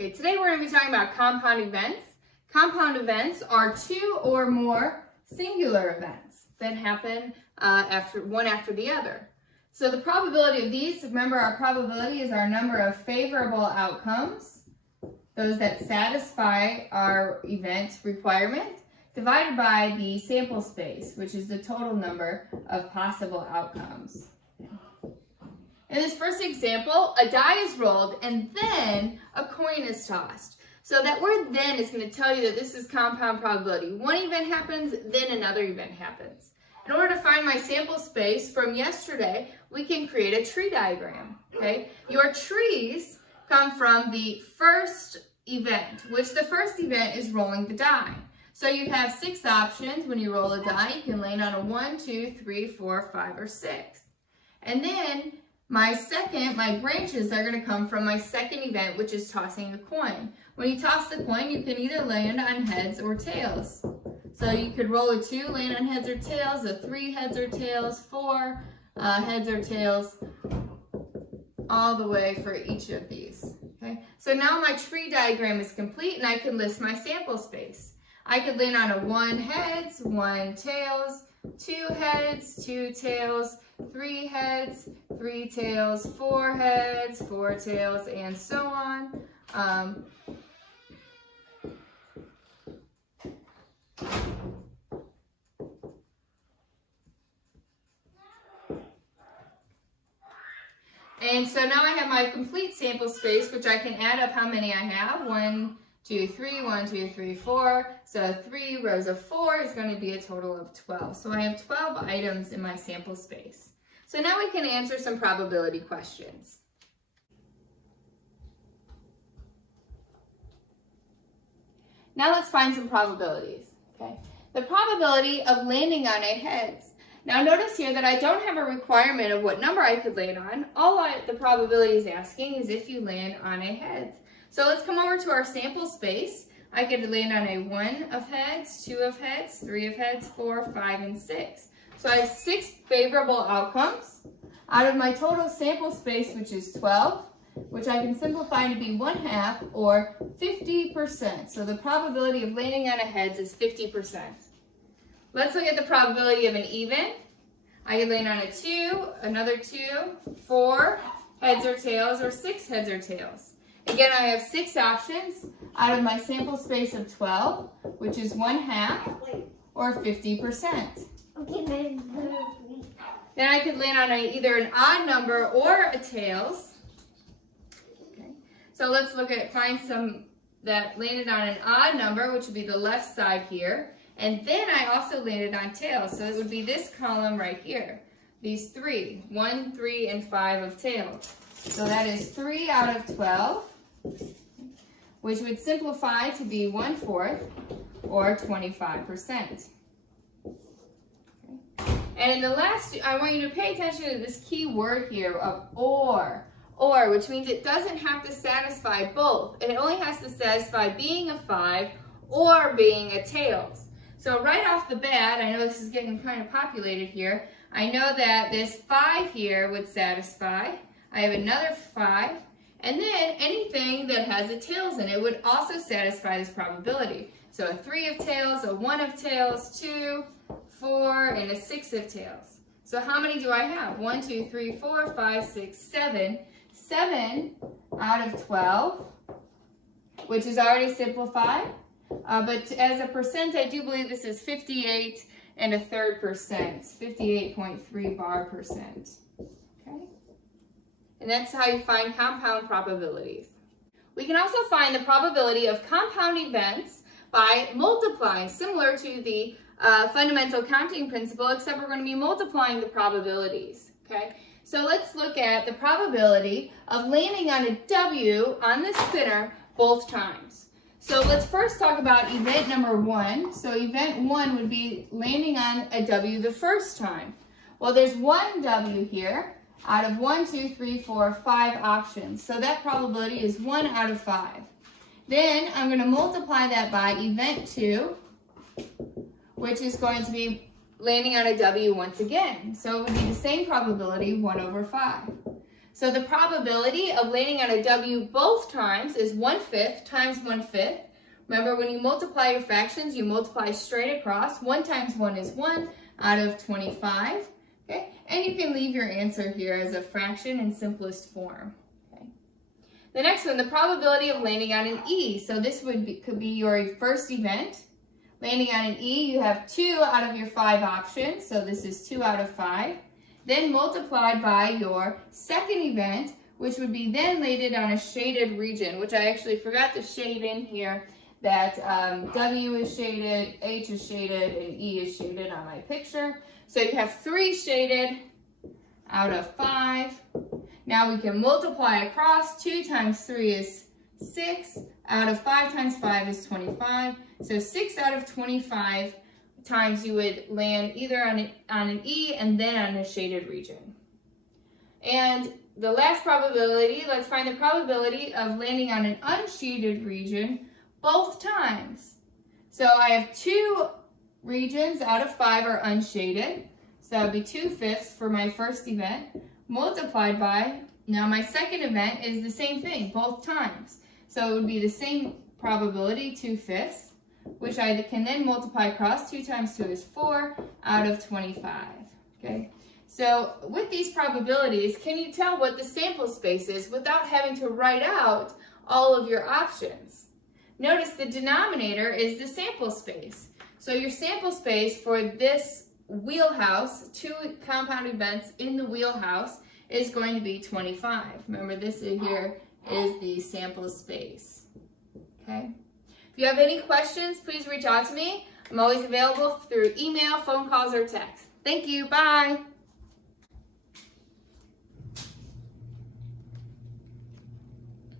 Okay, today we're going to be talking about compound events. Compound events are two or more singular events that happen one after the other. So the probability of these, remember our probability is our number of favorable outcomes, those that satisfy our event requirement, divided by the sample space, which is the total number of possible outcomes. In this first example, a die is rolled and then a coin is tossed. So that word then is going to tell you that this is compound probability. One event happens, then another event happens. In order to find my sample space from yesterday, we can create a tree diagram. Okay? Your trees come from the first event, which the first event is rolling the die. So you have 6 options when you roll a die. You can land on a 1, 2, 3, 4, 5, or 6. And then my branches are going to come from my second event, which is tossing a coin. When you toss the coin, you can either land on heads or tails. So you could roll a 2, land on heads or tails, a 3, heads or tails, 4, heads or tails, all the way for each of these. Okay? So now my tree diagram is complete and I can list my sample space. I could land on a 1 heads, 1 tails, 2 heads, 2 tails, 3 heads, 3 tails, 4 heads, 4 tails, and so on. And so now I have my complete sample space, which I can add up how many I have. 1, 2, 3, 1, 2, 3, 4. So 3 rows of 4 is going to be a total of 12. So I have 12 items in my sample space. So now we can answer some probability questions. Now let's find some probabilities. Okay. The probability of landing on a heads. Now notice here that I don't have a requirement of what number I could land on. The probability is asking is if you land on a heads. So let's come over to our sample space. I could land on a 1 of heads, 2 of heads, 3 of heads, 4, 5, and 6. So I have 6 favorable outcomes out of my total sample space, which is 12, which I can simplify to be 1/2 or 50%. So the probability of landing on a heads is 50%. Let's look at the probability of an even. I could land on a 2, another 2, 4 heads or tails, or 6 heads or tails. Again, I have 6 options out of my sample space of 12, which is 1/2 or 50%. Okay, then I could land on either an odd number or a tails. Okay. So let's find some that landed on an odd number, which would be the left side here. And then I also landed on tails, so it would be this column right here. These 3, 1, 3, and 5 of tails. So that is 3 out of 12, which would simplify to be 1/4 or 25%. And in the last, I want you to pay attention to this key word here of or, which means it doesn't have to satisfy both. It only has to satisfy being a 5 or being a tails. So right off the bat, I know this is getting kind of populated here. I know that this 5 here would satisfy. I have another 5. And then anything that has a tails in it would also satisfy this probability. So a 3 of tails, a 1 of tails, 2, 4, and a 6 of tails. So how many do I have? 1, 2, 3, 4, 5, 6, 7. 7 out of 12, which is already simplified. But as a percent, I do believe this is 58 and a third percent, 58.3 bar%. Okay? And that's how you find compound probabilities. We can also find the probability of compound events by multiplying, similar to the fundamental counting principle, except we're going to be multiplying the probabilities. Okay? So let's look at the probability of landing on a W on the spinner both times. So let's first talk about event number 1. So event 1 would be landing on a W the first time. Well, there's 1 W here out of 1, 2, 3, 4, 5 options. So that probability is 1 out of 5. Then I'm going to multiply that by event 2, which is going to be landing on a W once again. So it would be the same probability, 1/5. So the probability of landing on a W both times is 1/5 times 1/5. Remember, when you multiply your fractions, you multiply straight across. 1 times 1 is 1 out of 25. Okay? And you can leave your answer here as a fraction in simplest form. Okay? The next one, the probability of landing on an E. So this could be your first event. Landing on an E, you have 2 out of your 5 options. So this is 2 out of 5. Then multiplied by your second event, which would be then landed on a shaded region, which I actually forgot to shade in here. That W is shaded, H is shaded, and E is shaded on my picture. So you have 3 shaded out of 5. Now we can multiply across. 2 times 3 is 6. Out of 5 times 5 is 25. So 6 out of 25 times you would land either on an E and then on a shaded region. And the last probability, let's find the probability of landing on an unshaded region both times. So I have 2 regions out of 5 are unshaded. So that would be 2/5 for my first event, multiplied by, now my second event is the same thing, both times. So it would be the same probability, 2/5, which I can then multiply across. 2 times 2 is 4 out of 25. Okay. So with these probabilities, can you tell what the sample space is without having to write out all of your options? Notice the denominator is the sample space. So your sample space for this wheelhouse, 2 compound events in the wheelhouse, is going to be 25. Remember, this here is the sample space. Okay? If you have any questions, please reach out to me. I'm always available through email, phone calls, or text. Thank you. Bye.